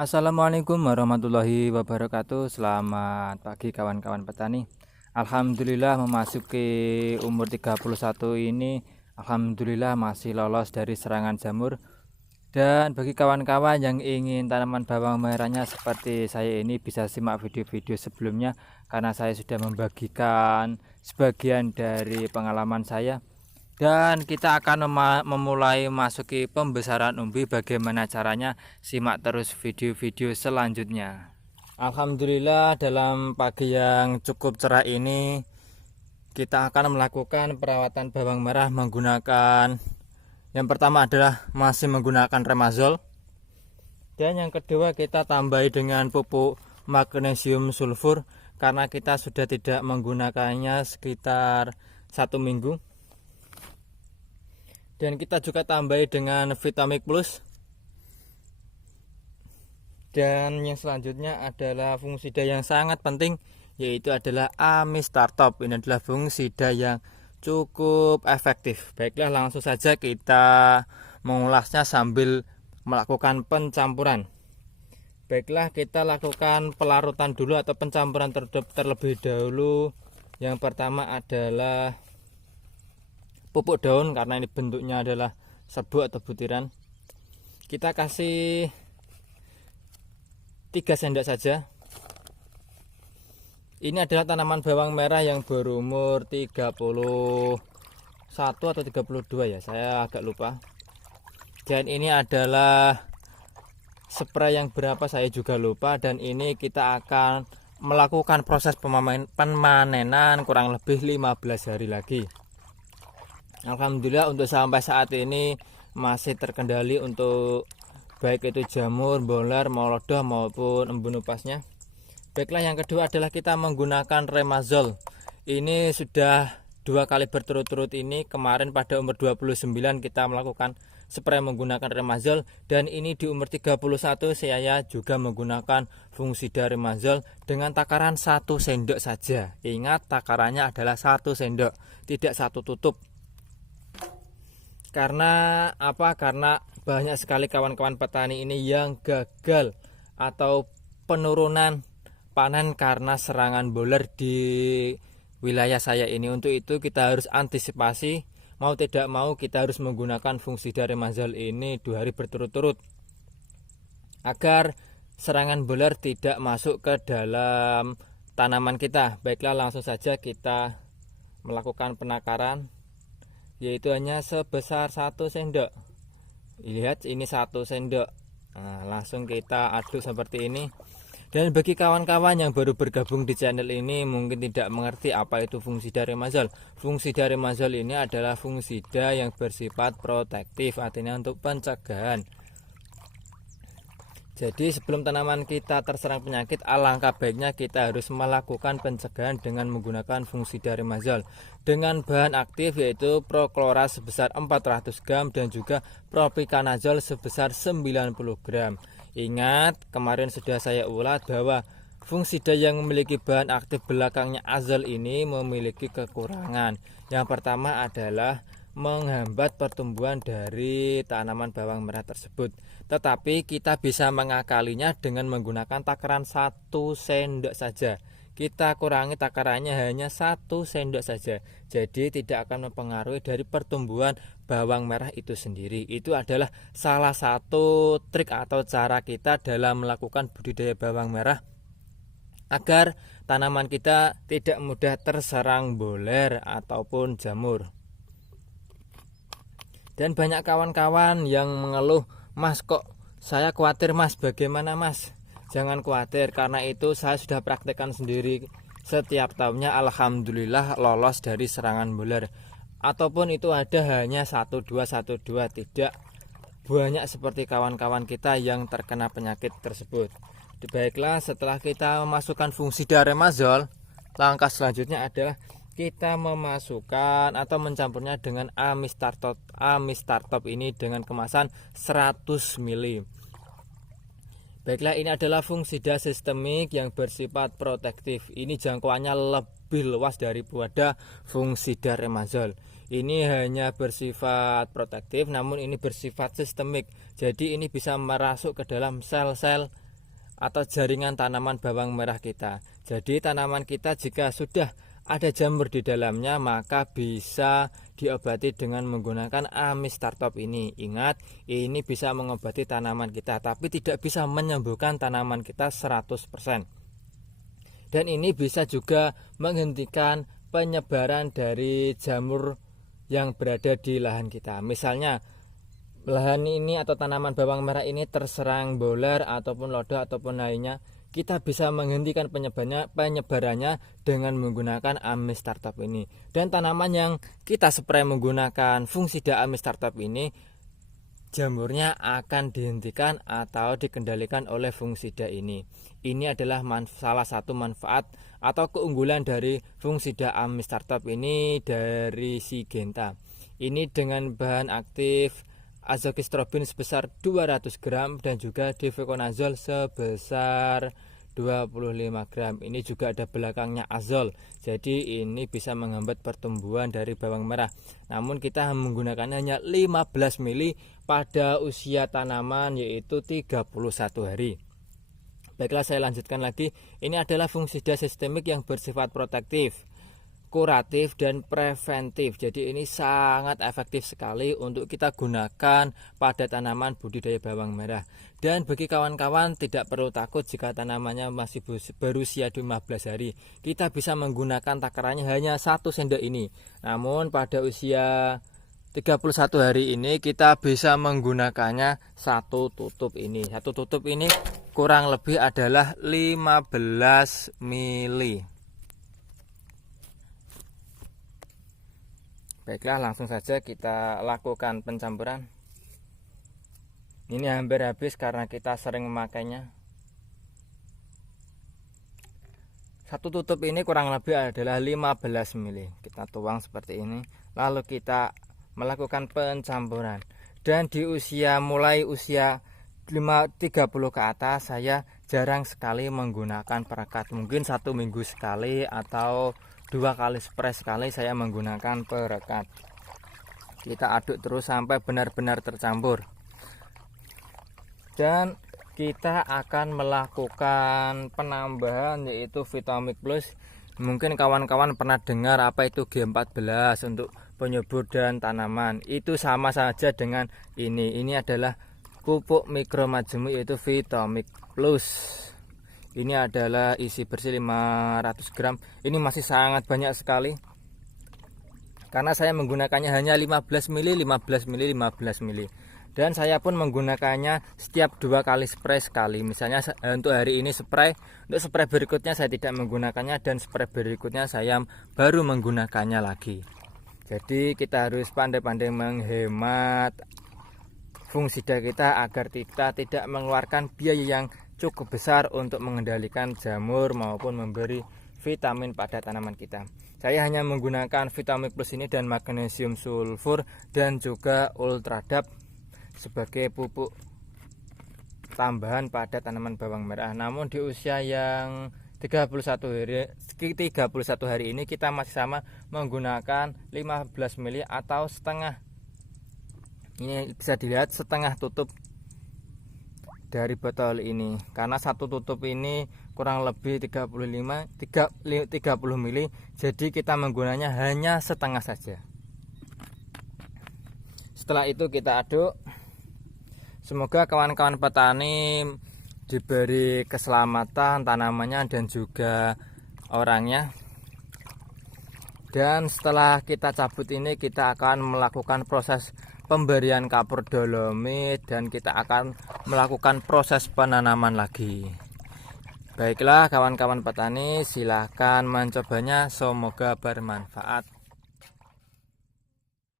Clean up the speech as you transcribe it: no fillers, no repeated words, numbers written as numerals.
Assalamualaikum warahmatullahi wabarakatuh. Selamat pagi kawan-kawan petani. Alhamdulillah memasuki umur 31 ini, alhamdulillah masih lolos dari serangan jamur. Dan bagi kawan-kawan yang ingin tanaman bawang merahnya seperti saya ini, bisa simak video-video sebelumnya karena saya sudah membagikan sebagian dari pengalaman saya. Dan kita akan memulai masuki pembesaran umbi. Bagaimana caranya? Simak terus video-video selanjutnya. Alhamdulillah dalam pagi yang cukup cerah ini kita akan melakukan perawatan bawang merah menggunakan, yang pertama adalah masih menggunakan Remazol, dan yang kedua kita tambahi dengan pupuk magnesium sulfur karena kita sudah tidak menggunakannya sekitar 1 minggu. Dan kita juga tambahi dengan Vitamik Plus. Dan yang selanjutnya adalah fungisida yang sangat penting, yaitu adalah Amistartop. Ini adalah fungisida yang cukup efektif. Baiklah, langsung saja kita mengulasnya sambil melakukan pencampuran. Baiklah, kita lakukan pelarutan dulu atau pencampuran terlebih dahulu. Yang pertama adalah pupuk daun, karena ini bentuknya adalah serbuk atau butiran. Kita kasih 3 sendok saja. Ini adalah tanaman bawang merah yang berumur 31 atau 32 ya, saya agak lupa. Dan ini adalah spray yang berapa saya juga lupa. Dan ini kita akan melakukan proses pemanenan kurang lebih 15 hari lagi. Alhamdulillah untuk sampai saat ini masih terkendali untuk baik itu jamur, bolar, molodoh maupun embun upasnya. Baiklah, yang kedua adalah kita menggunakan Remazol. Ini sudah 2 kali berturut-turut ini. Kemarin pada umur 29 kita melakukan spray menggunakan Remazol, dan ini di umur 31 saya juga menggunakan fungisida Remazol dengan takaran 1 sendok saja. Ingat, takarannya adalah 1 sendok, tidak 1 tutup. Karena apa? Karena banyak sekali kawan-kawan petani ini yang gagal atau penurunan panen karena serangan bolar di wilayah saya ini. Untuk itu kita harus antisipasi, mau tidak mau kita harus menggunakan fungisida Remazol ini 2 hari berturut-turut agar serangan bolar tidak masuk ke dalam tanaman kita. Baiklah, langsung saja kita melakukan penakaran, yaitu hanya sebesar 1 sendok. Lihat, ini 1 sendok. Nah, langsung kita aduk seperti ini. Dan bagi kawan-kawan yang baru bergabung di channel ini mungkin tidak mengerti apa itu fungisida Remazol. Fungisida Remazol ini adalah fungisida yang bersifat protektif, artinya untuk pencegahan. Jadi sebelum tanaman kita terserang penyakit, alangkah baiknya kita harus melakukan pencegahan dengan menggunakan fungisida Remazol dengan bahan aktif, yaitu Prochlora sebesar 400 gram dan juga Propiconazole sebesar 90 gram. Ingat, kemarin sudah saya ulas bahwa fungisida yang memiliki bahan aktif belakangnya azol ini memiliki kekurangan. Yang pertama adalah menghambat pertumbuhan dari tanaman bawang merah tersebut. Tetapi kita bisa mengakalinya dengan menggunakan takaran 1 sendok saja. Kita kurangi takarannya hanya 1 sendok saja. Jadi tidak akan mempengaruhi dari pertumbuhan bawang merah itu sendiri. Itu adalah salah satu trik atau cara kita dalam melakukan budidaya bawang merah agar tanaman kita tidak mudah terserang boler ataupun jamur. Dan banyak kawan-kawan yang mengeluh, "Mas, kok saya khawatir, Mas." Bagaimana, Mas? Jangan khawatir, karena itu saya sudah praktekkan sendiri. Setiap tahunnya alhamdulillah lolos dari serangan bolar. Ataupun itu ada hanya 1-2, tidak banyak seperti kawan-kawan kita yang terkena penyakit tersebut. Baiklah, setelah kita memasukkan fungisida Remazol, langkah selanjutnya adalah kita memasukkan atau mencampurnya dengan Amistartop ini dengan kemasan 100 ml. Baiklah, ini adalah fungisida sistemik yang bersifat protektif. Ini jangkauannya lebih luas daripada fungisida Remazol. Ini hanya bersifat protektif, namun ini bersifat sistemik. Jadi ini bisa merasuk ke dalam sel-sel atau jaringan tanaman bawang merah kita. Jadi tanaman kita jika sudah ada jamur di dalamnya maka bisa diobati dengan menggunakan Amis Startop ini. Ingat, ini bisa mengobati tanaman kita tapi tidak bisa menyembuhkan tanaman kita 100%. Dan ini bisa juga menghentikan penyebaran dari jamur yang berada di lahan kita. Misalnya lahan ini atau tanaman bawang merah ini terserang bolar ataupun lodok ataupun lainnya, kita bisa menghentikan penyebarannya dengan menggunakan Amis Startop ini. Dan tanaman yang kita spray menggunakan fungsida Amis Startop ini, jamurnya akan dihentikan atau dikendalikan oleh fungsida ini. Ini adalah salah satu manfaat atau keunggulan dari fungsida Amis Startop ini dari Syngenta. Ini dengan bahan aktif azoxystrobin sebesar 200 gram dan juga difeconazole sebesar 25 gram. Ini juga ada belakangnya azol. Jadi ini bisa menghambat pertumbuhan dari bawang merah. Namun kita menggunakannya hanya 15 mili pada usia tanaman yaitu 31 hari. Baiklah, saya lanjutkan lagi. Ini adalah fungsida sistemik yang bersifat protektif, kuratif dan preventif. Jadi ini sangat efektif sekali untuk kita gunakan pada tanaman budidaya bawang merah. Dan bagi kawan-kawan tidak perlu takut jika tanamannya masih berusia 15 hari. Kita bisa menggunakan takarannya hanya 1 sendok ini. Namun pada usia 31 hari ini kita bisa menggunakannya 1 tutup ini. 1 tutup ini kurang lebih adalah 15 mili. Baiklah, langsung saja kita lakukan pencampuran. Ini hampir habis karena kita sering memakainya. 1 tutup ini kurang lebih adalah 15 mili. Kita tuang seperti ini. Lalu kita melakukan pencampuran. Dan di mulai usia 30 ke atas saya jarang sekali menggunakan perekat. Mungkin 1 minggu sekali atau 2 kali spray sekali saya menggunakan perekat. Kita aduk terus sampai benar-benar tercampur. Dan kita akan melakukan penambahan yaitu Vitamix Plus. Mungkin kawan-kawan pernah dengar apa itu G14 untuk penyubur dan tanaman. Itu sama saja dengan ini. Ini adalah pupuk mikro majemuk yaitu Vitamix Plus. Ini adalah isi bersih 500 gram. Ini masih sangat banyak sekali. Karena saya menggunakannya hanya 15 mili, 15 mili, 15 mili. Dan saya pun menggunakannya setiap 2 kali spray sekali. Misalnya untuk hari ini spray, untuk spray berikutnya saya tidak menggunakannya dan spray berikutnya saya baru menggunakannya lagi. Jadi kita harus pandai-pandai menghemat fungsida kita agar kita tidak mengeluarkan biaya yang cukup besar untuk mengendalikan jamur maupun memberi vitamin pada tanaman kita. Saya hanya menggunakan Vitamix Plus ini dan magnesium sulfur dan juga Ultradap sebagai pupuk tambahan pada tanaman bawang merah. Namun di usia yang 31 hari ini kita masih sama menggunakan 15 mili atau setengah. Ini bisa dilihat setengah tutup dari botol ini, karena 1 tutup ini kurang lebih 30 mili, jadi kita menggunanya hanya setengah saja. Setelah itu kita aduk. Semoga kawan-kawan petani diberi keselamatan tanamannya dan juga orangnya. Dan setelah kita cabut ini kita akan melakukan proses pemberian kapur dolomit dan kita akan melakukan proses penanaman lagi. Baiklah kawan-kawan petani, silahkan mencobanya, semoga bermanfaat.